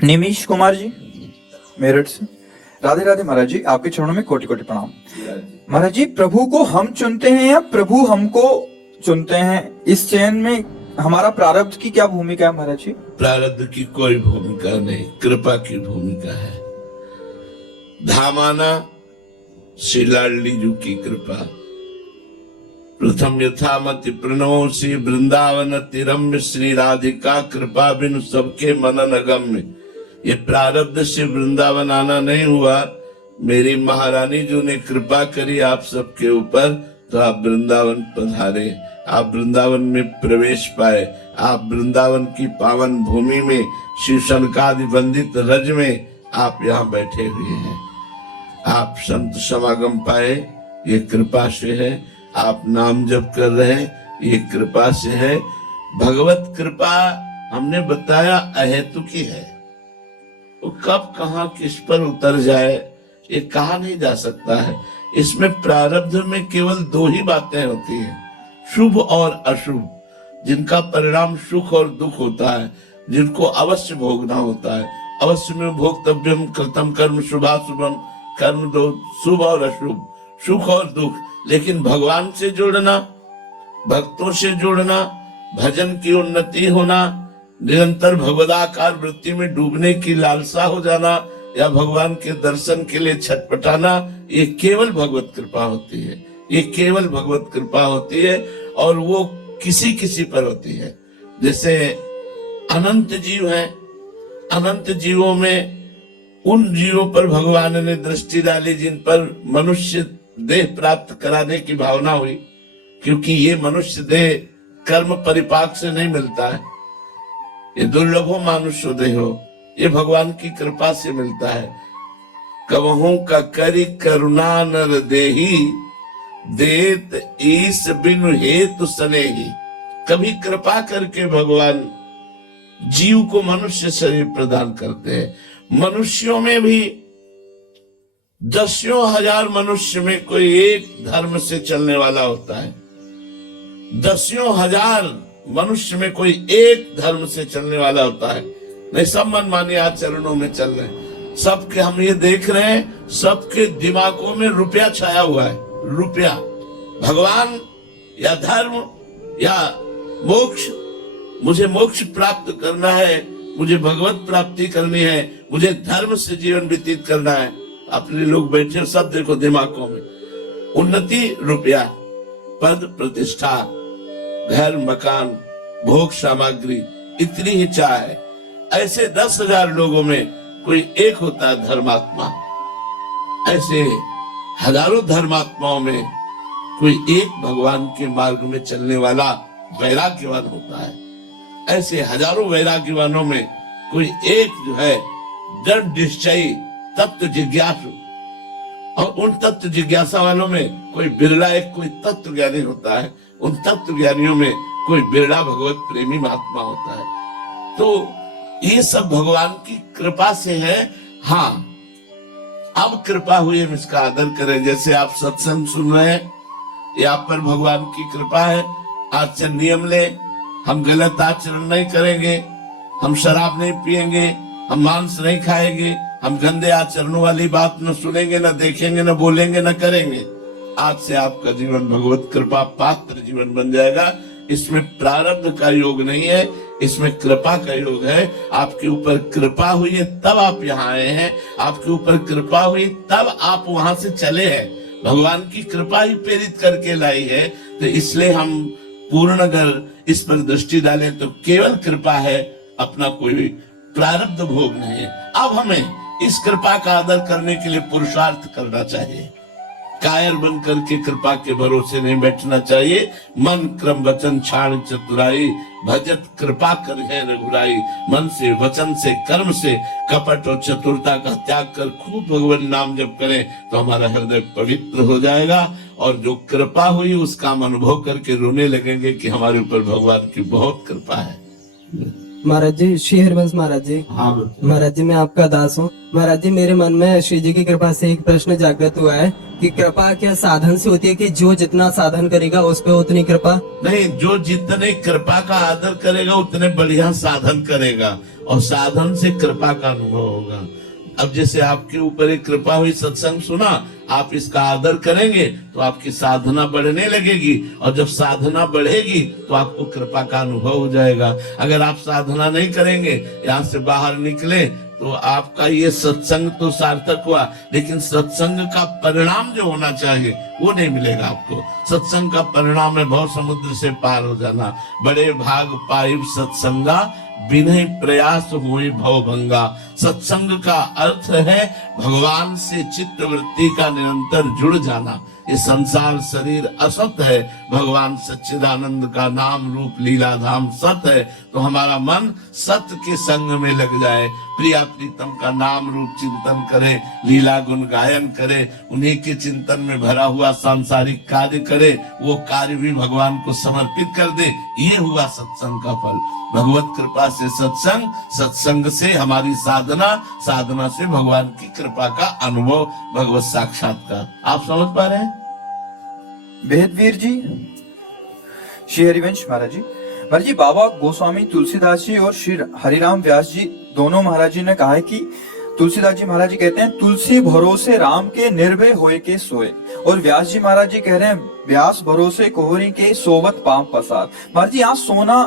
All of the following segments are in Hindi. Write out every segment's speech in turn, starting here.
निमिष कुमार जी मेरठ से। राधे राधे महाराज जी, आपके चरणों में कोटि कोटि प्रणाम। महाराज जी, प्रभु को हम चुनते हैं या प्रभु हमको चुनते हैं? इस चयन में हमारा प्रारब्ध की क्या भूमिका है महाराज जी? प्रारब्ध की कोई भूमिका नहीं, कृपा की भूमिका है। धामाना श्री लाडली जी की कृपा। प्रथम यथामति प्रणव श्री वृंदावन तिरम्य श्री राधिका कृपा बिनु सबके मनन अगम्य। ये प्रारब्ध से वृंदावन आना नहीं हुआ, मेरी महारानी जी ने कृपा करी आप सबके ऊपर, तो आप वृंदावन पधारे, आप वृंदावन में प्रवेश पाए, आप वृंदावन की पावन भूमि में शिव शनकादि वंदित रज में आप यहाँ बैठे हुए हैं। आप संत समागम पाए, ये कृपा से है। आप नाम जप कर रहे हैं, ये कृपा से है। भगवत कृपा हमने बताया अहेतुकी है, वो कब कहाँ किस पर उतर जाए ये कहा नहीं जा सकता है। इसमें प्रारब्ध में केवल दो ही बातें होती हैं, शुभ और अशुभ, जिनका परिणाम सुख और दुख होता है, जिनको अवश्य भोगना होता है। अवश्य में भोक्तव्यम कृतम कर्म शुभाशुभम, कर्म दो शुभ और अशुभ, सुख और दुख। लेकिन भगवान से जुड़ना, भक्तों से जुड़ना, भजन की उन्नति होना, निरंतर भगवदाकार वृत्ति में डूबने की लालसा हो जाना, या भगवान के दर्शन के लिए छटपटाना, ये केवल भगवत कृपा होती है। ये केवल भगवत कृपा होती है, और वो किसी किसी पर होती है। जैसे अनंत जीव हैं, अनंत जीवों में उन जीवों पर भगवान ने दृष्टि डाली जिन पर मनुष्य देह प्राप्त कराने की भावना हुई, क्योंकि ये मनुष्य देह कर्म परिपाक से नहीं मिलता है, ये दुर्लभो मानुष्य देहो, ये भगवान की कृपा से मिलता है। कवहू का करी करुणा नर देही, देत ईस बिनु हेतु सनेही। कभी कृपा करके भगवान जीव को मनुष्य शरीर प्रदान करते हैं। मनुष्यों में भी दसियों हजार मनुष्य में कोई एक धर्म से चलने वाला होता है, दसियों हजार मनुष्य में कोई एक धर्म से चलने वाला होता है। नहीं, सब मनमानी आचरणों में चल रहे हैं। सबके हम ये देख रहे हैं, सबके दिमागों में रुपया छाया हुआ है। रुपया, भगवान या धर्म या मोक्ष, मुझे मोक्ष प्राप्त करना है, मुझे भगवत प्राप्ति करनी है, मुझे धर्म से जीवन व्यतीत करना है। अपने लोग बैठे सब देखो दिमागों में उन्नति, रुपया, पद प्रतिष्ठा, घर मकान, भोग सामग्री, इतनी ही चाह है। ऐसे 10,000 लोगों में कोई एक होता है धर्मात्मा। ऐसे हजारों धर्मात्माओं में कोई एक भगवान के मार्ग में चलने वाला वैराग्यवान होता है। ऐसे हजारों वैराग्यवानों में कोई एक जो है दृढ़ निश्चयी तत्व जिज्ञासु, और उन तत्व जिज्ञासा वालों में कोई बिरला एक कोई तत्व ज्ञानी होता है। उन तत्व ज्ञानियों में कोई बिरला भगवत प्रेमी महात्मा होता है। तो ये सब भगवान की कृपा से है। हाँ, अब कृपा हुई, हम इसका आदर करें। जैसे आप सत्संग सुन रहे हैं, ये आप पर भगवान की कृपा है। आचरण नियम ले, हम गलत आचरण नहीं करेंगे, हम शराब नहीं पिएंगे, हम मांस नहीं खाएंगे, हम गंदे आचरणों वाली बात न सुनेंगे, न देखेंगे, न बोलेंगे, न करेंगे। आज से आपका जीवन भगवत कृपा पात्र जीवन बन जाएगा। इसमें प्रारब्ध का योग नहीं है, इसमें कृपा का योग है। आपके ऊपर कृपा हुई है तब आप यहाँ आए हैं, आपके ऊपर कृपा हुई तब आप वहां से चले हैं। भगवान की कृपा ही प्रेरित करके लाई है। तो इसलिए हम पूर्ण अगर इस पर दृष्टि डालें तो केवल कृपा है, अपना कोई प्रारब्ध भोग नहीं है। अब हमें इस कृपा का आदर करने के लिए पुरुषार्थ करना चाहिए। कायर बन करके कृपा के भरोसे नहीं बैठना चाहिए। मन क्रम वचन छाण चतुराई, भजत कृपा कर है रघुराई। मन से, वचन से, कर्म से कपट और चतुरता का त्याग कर खूब भगवान नाम जप करें तो हमारा हृदय पवित्र हो जाएगा, और जो कृपा हुई उसका हम अनुभव करके रोने लगेंगे कि हमारे ऊपर भगवान की बहुत कृपा है। महाराज जी, श्री हरिवंश महाराज जी। हाँ महाराज जी, मैं आपका दास हूँ। महाराज जी, मेरे मन में श्री जी की कृपा से एक प्रश्न जागृत हुआ है कि कृपा क्या साधन से होती है कि जो जितना साधन करेगा उस पे उतनी कृपा? नहीं, जो जितने कृपा का आदर करेगा उतने बढ़िया साधन करेगा, और साधन से कृपा का अनुभव होगा। अब जैसे आपके ऊपर एक कृपा हुई, सत्संग सुना, आप इसका आदर करेंगे तो आपकी साधना बढ़ने लगेगी, और जब साधना बढ़ेगी तो आपको कृपा का अनुभव हो जाएगा। अगर आप साधना नहीं करेंगे, यहाँ से बाहर निकले, तो आपका ये सत्संग तो सार्थक हुआ, लेकिन सत्संग का परिणाम जो होना चाहिए वो नहीं मिलेगा आपको। सत्संग का परिणाम है भव समुद्र से पार हो जाना। बड़े भाग पाइब सत्संगा, बिना प्रयास हुए भव भंगा। सत्संग का अर्थ है भगवान से चित्त वृत्ति का निरंतर जुड़ जाना। ये संसार शरीर असत है, भगवान सच्चिदानंद का नाम रूप लीला धाम सत है। तो हमारा मन सत्य के संग में लग जाए, प्रिया प्रीतम का नाम रूप चिंतन करे, लीला गुण गायन करे, उन्हीं के चिंतन में भरा हुआ सांसारिक कार्य करे, वो कार्य भी भगवान को समर्पित कर दे। ये हुआ सत्संग का फल। भगवत कृपा से सत्संग, सत्संग से हमारी साधना, साधना से भगवान की कृपा का अनुभव, भगवत साक्षात्कार। आप समझ पा रहे हैं? बेहदवीर जी, श्री हरिवंश महाराज जी, बाबा गोस्वामी तुलसीदास जी और श्री हरिराम व्यास जी दोनों महाराज जी ने कहा है कि तुलसीदास जी महाराज जी कहते हैं तुलसी भरोसे राम के निर्भय होए के सोए, और व्यास जी महाराज जी कह रहे हैं व्यास भरोसे कोहरी के सोवत पांव पसार। महाराज जी यहाँ सोना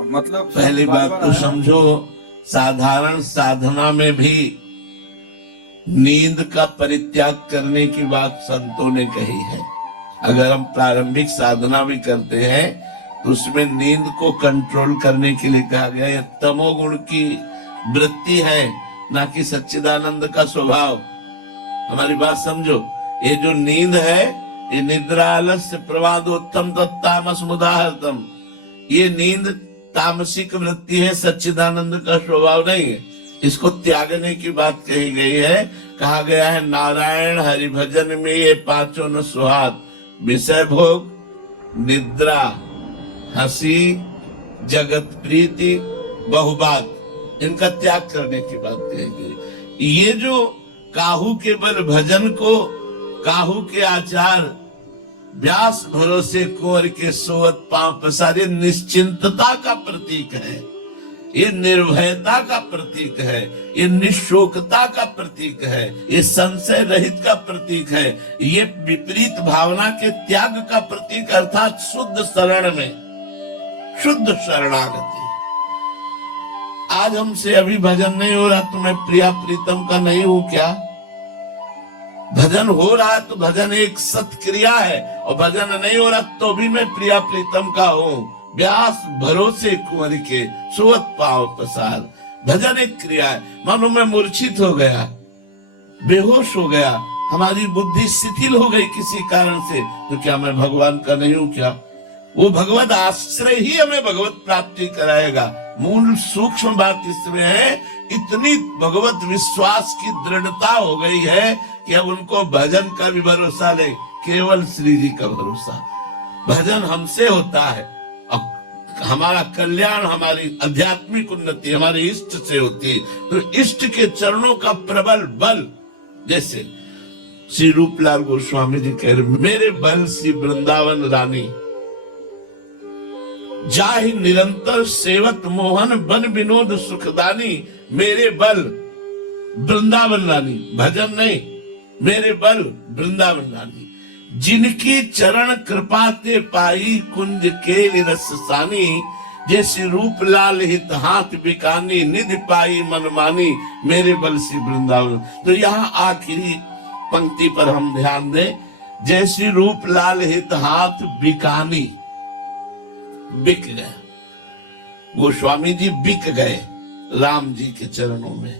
मतलब पहली बात तो समझो, साधारण साधना में भी नींद का परित्याग करने की बात संतों ने कही है। अगर हम प्रारंभिक साधना भी करते हैं तो उसमें नींद को कंट्रोल करने के लिए कहा गया है। तमोगुण की वृत्ति है, ना कि सच्चिदानंद का स्वभाव। हमारी बात समझो, ये जो नींद है, ये निद्रा आलस्य प्रमादोत्तम तत्तामस मुदाहरतम, ये नींद तामसिक वृत्ति है, सच्चिदानंद का स्वभाव नहीं है। इसको त्यागने की बात कही गई है। कहा गया है नारायण हरि भजन में ये पांचों न सुहात, विषय भोग, निद्रा, हंसी, जगत प्रीति, बहुबात, इनका त्याग करने की बात कही गई। ये जो काहू के बल भजन को, काहू के आचार, व्यास भरोसे कुंवर के सोवत पांव पसार, ये निश्चिंतता का प्रतीक है, ये निर्भयता का प्रतीक है, ये निशोकता का प्रतीक है, ये संशय रहित का प्रतीक है, ये विपरीत भावना के त्याग का प्रतीक, अर्थात शुद्ध शरण में, शुद्ध शरणागति। आज हमसे अभी भजन नहीं हो रहा तो मैं प्रिया प्रीतम का नहीं हूं क्या? भजन हो रहा है तो भजन एक सत्क्रिया है, और भजन नहीं हो रहा तो भी मैं प्रिया प्रीतम का हूं। व्यास भरोसे कुंवर के सुवत पांव पसार, भजन एक क्रिया है। मानो मैं मूर्छित हो गया, बेहोश हो गया, हमारी बुद्धि शिथिल हो गई किसी कारण से, तो क्या मैं भगवान का नहीं हूं क्या? वो भगवत आश्रय ही हमें भगवत प्राप्ति कराएगा। मूल सूक्ष्म बात इसमें है, इतनी भगवत विश्वास की दृढ़ता हो गई है कि अब उनको भजन का भी भरोसा नहीं, केवल श्री जी का भरोसा। भजन हमसे होता है, हमारा कल्याण, हमारी आध्यात्मिक उन्नति हमारे इष्ट से होती है। तो इष्ट के चरणों का प्रबल बल, जैसे श्री रूपलाल गोस्वामी जी कह रहे, मेरे बल सी वृंदावन रानी, जाहि निरंतर सेवत मोहन बन विनोद सुखदानी। मेरे बल वृंदावन रानी, भजन नहीं, मेरे बल वृंदावन रानी, जिनकी चरण कृपा ते पाई कुंज के रस सानी। जैसे रूप लाल हित हाथ बिकानी, निधि पाई मन मानी, मेरे बल से वृंदावन। तो यहाँ आखिरी पंक्ति पर हम ध्यान दें, जैसे रूप लाल हित हाथ बिकानी, बिक गए गोस्वामी जी, बिक गए राम जी के चरणों में,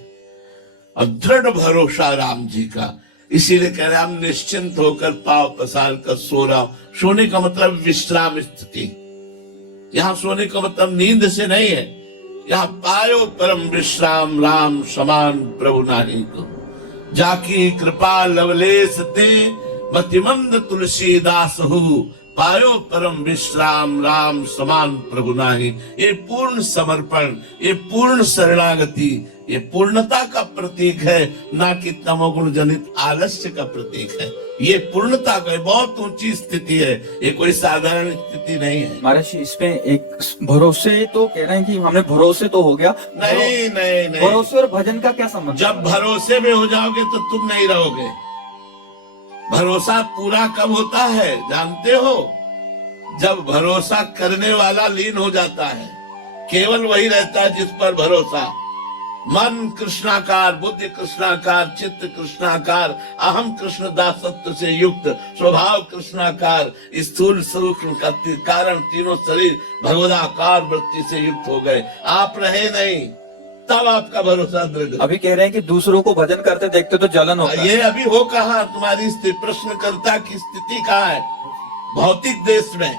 और दृढ़ भरोसा राम जी का। इसीलिए कह रहे हम निश्चिंत होकर पांव पसार कर सो रहा हूं। सोने का मतलब विश्राम स्थिति, यहाँ सोने का मतलब नींद से नहीं है। यहाँ पायो परम विश्राम राम समान प्रभु नाही को, जाकी कृपा लवलेस ते मतिमंद तुलसीदास हूँ। पायो परम विश्राम राम समान प्रभु नाही। ये पूर्ण समर्पण, ये पूर्ण शरणागति, ये पूर्णता का प्रतीक है, ना कि तमोगुण जनित आलस्य का प्रतीक है। ये पूर्णता का बहुत ऊंची स्थिति है, ये कोई साधारण स्थिति नहीं है। महाराज जी इसमें एक भरोसे तो कह रहे हैं कि हमने भरोसे तो हो गया, नहीं नहीं नहीं, भरोसे और भजन का क्या संबंध? जब भरोसे में हो जाओगे तो तुम नहीं रहोगे। भरोसा पूरा कब होता है जानते हो? जब भरोसा करने वाला लीन हो जाता है, केवल वही रहता है जिस पर भरोसा। मन कृष्णाकार, बुद्धि कृष्णाकार, चित्त कृष्णाकार, अहम कृष्ण दासत्व से युक्त, स्वभाव कृष्णाकार, स्थूल सूक्ष्म का कारण तीनों शरीर भगवदाकार वृत्ति से युक्त हो गए, आप रहे नहीं, तब आपका भरोसा दृढ़। अभी कह रहे हैं कि दूसरों को भजन करते देखते तो जलन होता है। ये अभी हो कहाँ? तुम्हारी प्रश्नकर्ता की स्थिति कहाँ है? भौतिक देश में,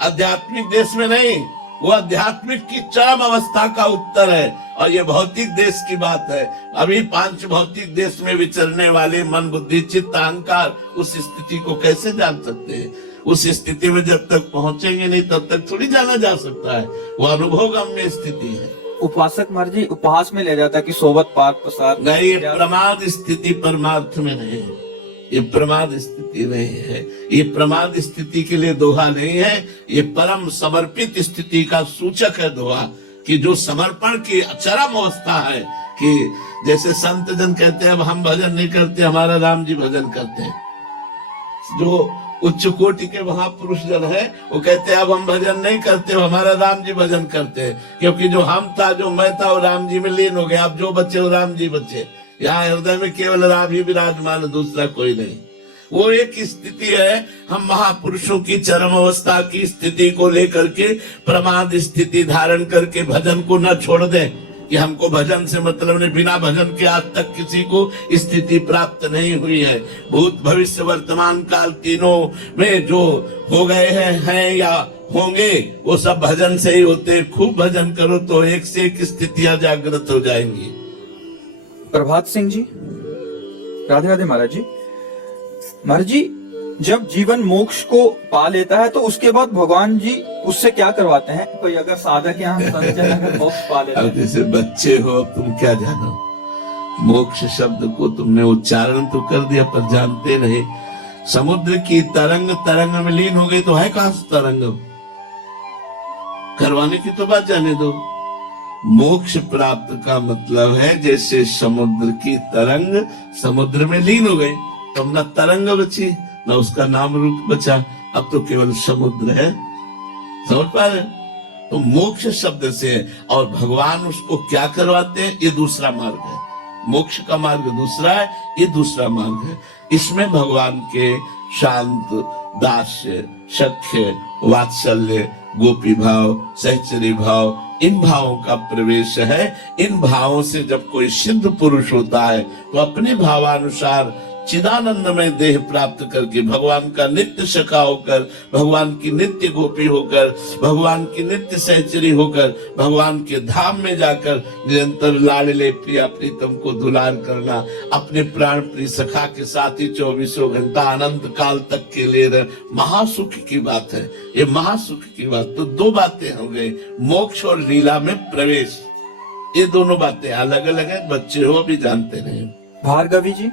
आध्यात्मिक देश में नहीं। वो आध्यात्मिक की चरम अवस्था का उत्तर है, और ये भौतिक देश की बात है। अभी पांच भौतिक देश में विचरने वाले मन, बुद्धि, चित्त, अहंकार उस स्थिति को कैसे जान सकते हैं? उस स्थिति में जब तक पहुंचेंगे नहीं तब तक थोड़ी जाना जा सकता है। वो अनुभवगम्य स्थिति है। उपासक महाराज जी उपहास में ले जाता है कि सोबत पार प्रसाद नहीं, ये प्रमाद स्थिति परमार्थ में नहीं है, ये प्रमाद स्थिति नहीं है। ये प्रमाद स्थिति के लिए दोहा नहीं है, ये परम समर्पित स्थिति का सूचक है दोहा, कि जो समर्पण की चरम अवस्था है। कि जैसे संत जन कहते हैं अब हम भजन नहीं करते, हमारा राम जी भजन करते हैं। जो उच्च कोटि के महापुरुष जन है वो कहते हैं अब हम भजन नहीं करते, हमारा राम जी भजन करते हैं। क्योंकि जो हम था, जो मैं था, वो राम जी में लीन हो गया। अब जो बचे वो राम जी बचे। यहाँ हृदय में केवल राम ही विराजमान, दूसरा कोई नहीं। वो एक स्थिति है। हम महापुरुषों की चरम अवस्था की स्थिति को लेकर के प्रमाद स्थिति धारण करके भजन को न छोड़ दें कि हमको भजन से मतलब नहीं। बिना भजन के आज तक किसी को स्थिति प्राप्त नहीं हुई है। भूत भविष्य वर्तमान काल तीनों में जो हो गए हैं या होंगे, वो सब भजन से ही होते हैं। खूब भजन करो तो एक से एक स्थितियां जागृत हो जाएंगी। प्रभात सिंह जी, राधे राधे महाराज जी। महाराज जी जब जीवन मोक्ष को पा लेता है तो उसके बाद भगवान जी उससे क्या करवाते हैं? कोई अगर साधक यहाँ संत जन अगर मोक्ष पा लेता है, अब जैसे बच्चे हो तुम क्या जानो, मोक्ष शब्द को तुमने उच्चारण तो कर दिया पर जानते नहीं। समुद्र की तरंग तरंग में लीन हो गई तो है कहां से तरंग? करवाने की तो बात जाने दो। मोक्ष प्राप्त का मतलब है जैसे समुद्र की तरंग समुद्र में लीन हो गई, तब न तरंग बची न उसका नाम रूप बचा, अब तो केवल समुद्र है। समझ पा रहे? तो मोक्ष शब्द से, और भगवान उसको क्या करवाते हैं, ये दूसरा मार्ग है। मोक्ष का मार्ग दूसरा है, ये दूसरा मार्ग है। इसमें भगवान के शांत, दास्य, सख्य, वात्सल्य, गोपी भाव, सहचरी भाव, इन भावों का प्रवेश है। इन भावों से जब कोई सिद्ध पुरुष होता है तो अपने भावानुसार चिदानंद में देह प्राप्त करके भगवान का नित्य सखा होकर, भगवान की नित्य गोपी होकर, भगवान की नित्य सहचरी होकर, भगवान के धाम में जाकर निरंतर लाडले प्रिया प्रीतम को दुलार करना, अपने प्राण प्रिय सखा के साथ ही 24 घंटा अनंत काल तक के लिए महासुख की बात है। ये महासुख की बात। तो दो बातें हो गई, मोक्ष और लीला में प्रवेश। ये दोनों बातें अलग अलग है, बच्चे हो भी जानते नहीं। भार्गवी जी